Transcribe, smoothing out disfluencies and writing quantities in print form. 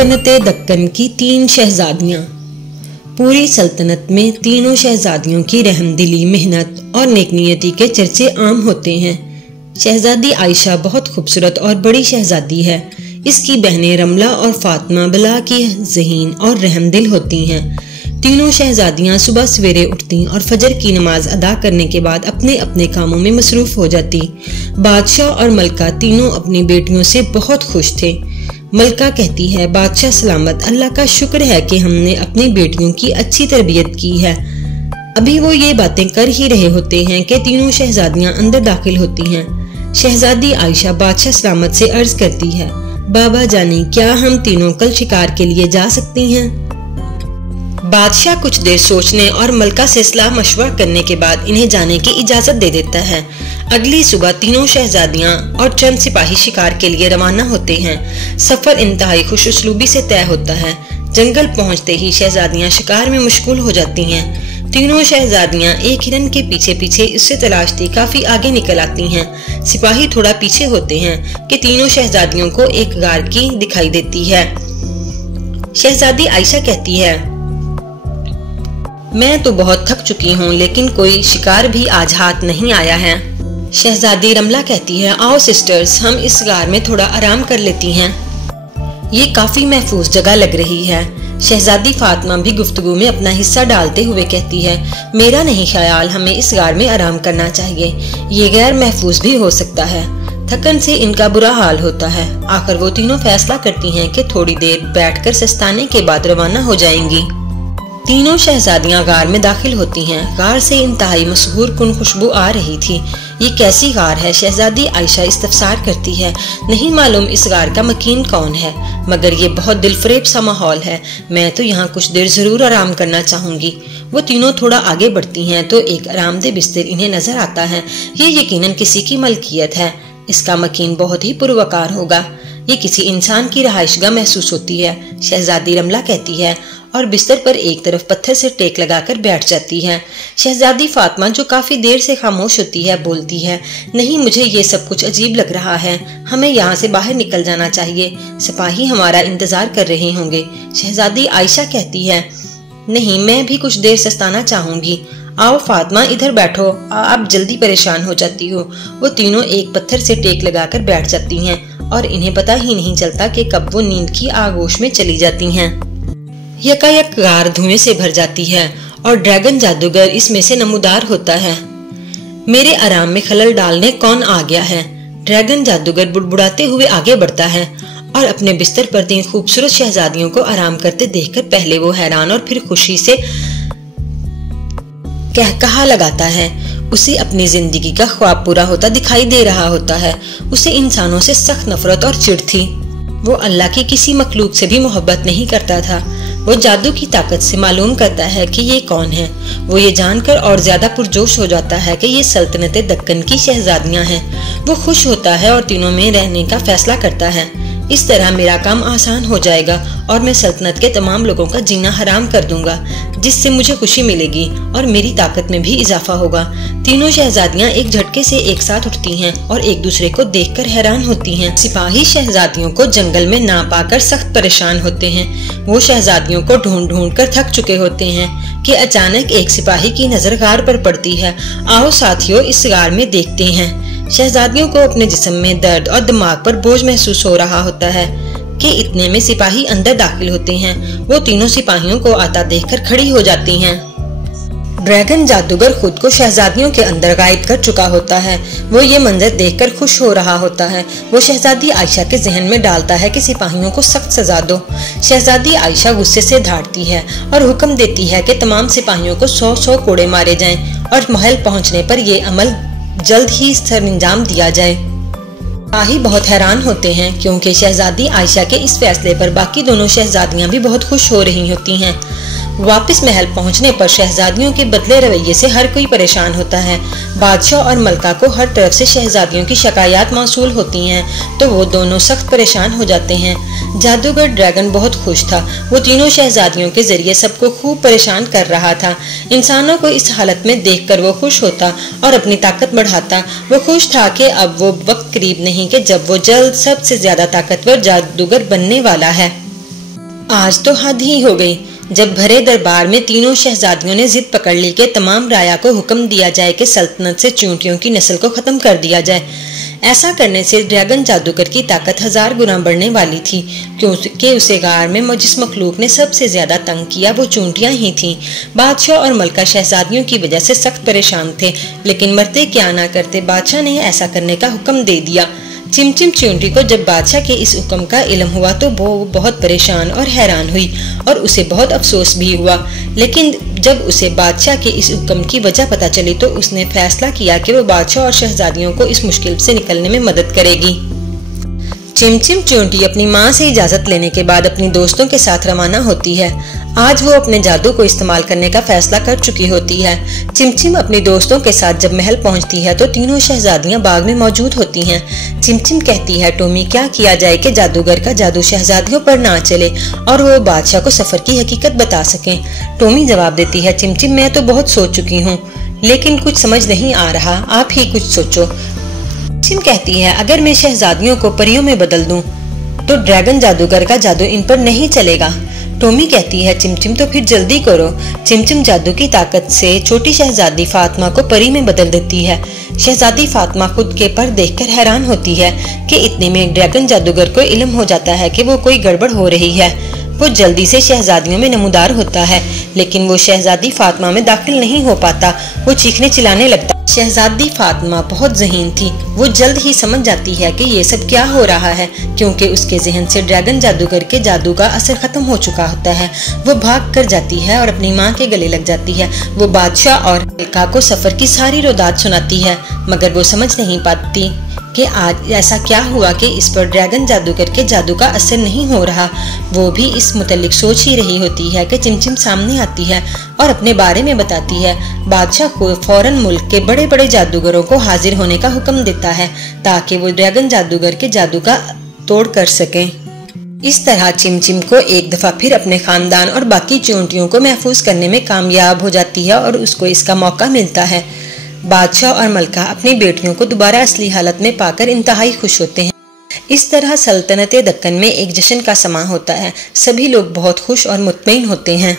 सल्तनते दक्कन की 3 शहजादियां। पूरी सल्तनत में तीनों शहजादियों की रहमदिली, मेहनत और नेकनियती के चर्चे आम होते हैं। शहजादी आयशा बहुत खूबसूरत और बड़ी शहजादी है। इसकी बहनें रमला और फातिमा बला की ज़हीन और रहमदिल होती हैं। तीनों शहजादियां सुबह सवेरे उठती और फजर की नमाज अदा करने के बाद अपने अपने कामों में मसरूफ हो जाती। बादशाह और मलका तीनों अपनी बेटियों से बहुत खुश थे। मलका कहती है, बादशाह सलामत, अल्लाह का शुक्र है कि हमने अपनी बेटियों की अच्छी तरबियत की है। अभी वो ये बातें कर ही रहे होते हैं कि तीनों शहजादियां अंदर दाखिल होती हैं। शहजादी आयशा बादशाह सलामत से अर्ज करती है, बाबा जानी, क्या हम तीनों कल शिकार के लिए जा सकती हैं? बादशाह कुछ देर सोचने और मलका से सलाह मशवरा करने के बाद इन्हें जाने की इजाजत दे देता है। अगली सुबह तीनों शहजादियां और चंद सिपाही शिकार के लिए रवाना होते हैं। सफर इंतहाई खुशउस्लूबी से तय होता है। जंगल पहुंचते ही शहजादियां शिकार में मशगूल हो जाती हैं। तीनों शहजादियां एक हिरन के पीछे पीछे इससे तलाशती काफी आगे निकल आती हैं। सिपाही थोड़ा पीछे होते हैं कि तीनों शहजादियों को एक गार की दिखाई देती है। शहजादी आयशा कहती है, मैं तो बहुत थक चुकी हूँ, लेकिन कोई शिकार भी आज हाथ नहीं आया है। शहजादी रमला कहती है, आओ सिस्टर्स, हम इस गार में थोड़ा आराम कर लेती हैं। ये काफी महफूज जगह लग रही है। शहजादी फातिमा भी गुफ्तगू में अपना हिस्सा डालते हुए कहती है, मेरा नहीं ख्याल हमें इस गार में आराम करना चाहिए। ये गैर महफूज भी हो सकता है। थकन से इनका बुरा हाल होता है। आखिर वो तीनों फैसला करती हैं कि थोड़ी देर बैठकर सस्ताने के बाद रवाना हो जाएंगी। तीनों शहजादियां गार में दाखिल होती हैं। गार से इंतहाई मशहूर कुन खुशबू आ रही थी। ये कैसी गार है? शहजादी आयशा इस्तफसार करती है, नहीं मालूम इस गार का मकीन कौन है, मगर ये बहुत दिलफरेब सा माहौल है। मैं तो यहाँ कुछ देर जरूर आराम करना चाहूंगी। वो तीनों थोड़ा आगे बढ़ती हैं तो एक आरामदेह बिस्तर इन्हें नजर आता है। ये यकीनन किसी की मलकियत है। इसका मकीन बहुत ही पुरवकार होगा। ये किसी इंसान की रहायशगाह महसूस होती है। शहजादी रमला कहती है और बिस्तर पर एक तरफ पत्थर से टेक लगाकर बैठ जाती है। शहजादी फातिमा, जो काफी देर से खामोश होती है, बोलती है, नहीं, मुझे ये सब कुछ अजीब लग रहा है। हमें यहाँ से बाहर निकल जाना चाहिए। सिपाही हमारा इंतजार कर रहे होंगे। शहजादी आयशा कहती है, नहीं, मैं भी कुछ देर सस्ताना चाहूंगी। आओ फातिमा, इधर बैठो, आप जल्दी परेशान हो जाती हो। वो तीनों एक पत्थर से टेक लगाकर बैठ जाती हैं और इन्हें पता ही नहीं चलता कि कब वो नींद की आगोश में चली जाती हैं। यकायक गार धुएं से भर जाती है और ड्रैगन जादूगर इसमें से नमूदार होता है। मेरे आराम में खलल डालने कौन आ गया है? ड्रैगन जादूगर बुड़बुड़ाते हुए आगे बढ़ता है और अपने बिस्तर पर 3 खूबसूरत शहजादियों को आराम करते देखकर पहले वो हैरान और फिर खुशी से कहकहा लगाता है। उसे अपनी जिंदगी का ख्वाब पूरा होता दिखाई दे रहा होता है। उसे इंसानों से सख्त नफरत और चिढ़ थी। वो अल्लाह की किसी मखलूक से भी मोहब्बत नहीं करता था। वो जादू की ताकत से मालूम करता है कि ये कौन है। वो ये जानकर और ज्यादा पुरजोश हो जाता है कि ये सल्तनते दक्कन की शहजादियां हैं। वो खुश होता है और तीनों में रहने का फैसला करता है। इस तरह मेरा काम आसान हो जाएगा और मैं सल्तनत के तमाम लोगों का जीना हराम कर दूंगा, जिससे मुझे खुशी मिलेगी और मेरी ताकत में भी इजाफा होगा। तीनों शहजादियां एक झटके से एक साथ उठती हैं और एक दूसरे को देखकर हैरान होती हैं। सिपाही शहजादियों को जंगल में ना पाकर सख्त परेशान होते हैं। वो शहजादियों को ढूंढ ढूंढ कर थक चुके होते हैं कि अचानक एक सिपाही की नजर गार पर पड़ती है। आओ साथियों, इस गार में देखते हैं। शहजादियों को अपने जिस्म में दर्द और दिमाग पर बोझ महसूस हो रहा होता है कि इतने में सिपाही अंदर दाखिल होते हैं। वो तीनों सिपाहियों को आता देखकर खड़ी हो जाती हैं। ड्रैगन जादूगर खुद को शहजादियों के अंदर गायब कर चुका होता है। वो ये मंजर देखकर खुश हो रहा होता है। वो शहजादी आयशा के जहन में डालता है कि सिपाहियों को सख्त सजा दो। शहजादी आयशा गुस्से से धाड़ती है और हुक्म देती है कि तमाम सिपाहियों को 100 कोड़े मारे जाएं और महल पहुंचने पर ये अमल जल्द ही सरंजाम दिया जाए। सिपाही बहुत हैरान होते हैं क्योंकि शहजादी आयशा के इस फैसले पर बाकी दोनों शहजादियां भी बहुत खुश हो रही होती हैं। वापस महल पहुंचने पर शहजादियों के बदले रवैये से हर कोई परेशान होता है। बादशाह और मलका को हर तरफ से शहजादियों की शिकायत मौसूल होती हैं, तो वो दोनों सख्त परेशान हो जाते हैं। जादूगर ड्रैगन बहुत खुश था। वो तीनों शहजादियों के जरिए सबको खूब परेशान कर रहा था। इंसानों को इस हालत में देखकर वो खुश होता और अपनी ताकत बढ़ाता। वो खुश था कि अब वो वक्त करीब नहीं कि जब वो जल्द सबसे ज्यादा ताकतवर जादूगर बनने वाला है। आज तो हद ही हो गई, जब भरे दरबार में तीनों शहजादियों ने जिद पकड़ ली कि तमाम राया को हुक्म दिया जाए कि सल्तनत से चूंटियों की नस्ल को खत्म कर दिया जाए। ऐसा करने से ड्रैगन जादूगर की ताकत 1000 गुना बढ़ने वाली थी, क्योंकि उसे गार में जिस मखलूक ने सबसे ज्यादा तंग किया वो चूंटियां ही थीं। बादशाह और मलका शहजादियों की वजह से सख्त परेशान थे, लेकिन मरते क्या ना करते बादशाह ने ऐसा करने का हुक्म दे दिया। चिमचिम चूंटी को जब बादशाह के इस हुक्म का इल्म हुआ तो वो बहुत परेशान और हैरान हुई और उसे बहुत अफसोस भी हुआ। लेकिन जब उसे बादशाह के इस हुक्म की वजह पता चली तो उसने फैसला किया कि वो बादशाह और शहजादियों को इस मुश्किल से निकलने में मदद करेगी। चिमचिम चूंटी अपनी माँ से इजाजत लेने के बाद अपनी दोस्तों के साथ रवाना होती है। आज वो अपने जादू को इस्तेमाल करने का फैसला कर चुकी होती है। चिमचिम अपनी दोस्तों के साथ जब महल पहुंचती है तो तीनों शहजादियां बाग में मौजूद होती हैं। चिमचिम कहती है, टॉमी क्या किया जाए कि जादूगर का जादू शहजादियों पर ना चले और वो बादशाह को सफर की हकीकत बता सकें। टॉमी जवाब देती है, चिमचिम मैं तो बहुत सोच चुकी हूँ, लेकिन कुछ समझ नहीं आ रहा, आप ही कुछ सोचो। चिम कहती है, अगर मैं शहजादियों को परियों में बदल दूं तो ड्रैगन जादूगर का जादू इन पर नहीं चलेगा। टॉमी कहती है, चिमचिम तो फिर जल्दी करो। चिमचिम जादू की ताकत से छोटी शहजादी फातिमा को परी में बदल देती है। शहजादी फातिमा खुद के पर देखकर हैरान होती है कि इतने में ड्रैगन जादूगर को इल्म हो जाता है कि वो कोई गड़बड़ हो रही है। वो जल्दी से शहजादियों में नमूदार होता है, लेकिन वो शहजादी फातिमा में दाखिल नहीं हो पाता। वो चीखने चिल्लाने लगता है। शहजादी फातिमा बहुत ज़हीन थी, वो जल्द ही समझ जाती है कि ये सब क्या हो रहा है, क्योंकि उसके जहन से ड्रैगन जादूगर के जादू का असर खत्म हो चुका होता है। वो भाग कर जाती है और अपनी माँ के गले लग जाती है। वो बादशाह और मलका को सफर की सारी रोदात सुनाती है, मगर वो समझ नहीं पाती कि आज ऐसा क्या हुआ कि इस पर ड्रैगन जादूगर के जादू का असर नहीं हो रहा। वो भी इस मुतल्लिक सोच ही रही होती है कि चिमचिम सामने आती है और अपने बारे में बताती है। बादशाह को फौरन मुल्क के बड़े बड़े जादूगरों को हाजिर होने का हुक्म देता है ताकि वो ड्रैगन जादूगर के जादू का तोड़ कर सकें। इस तरह चिमचिम को एक दफा फिर अपने खानदान और बाकी चूंटियों को महफूज करने में कामयाब हो जाती है और उसको इसका मौका मिलता है। बादशाह और मलका अपनी बेटियों को दोबारा असली हालत में पाकर इंतहाई खुश होते हैं। इस तरह सल्तनत दक्कन में एक जश्न का समा होता है। सभी लोग बहुत खुश और मुतमईन होते हैं।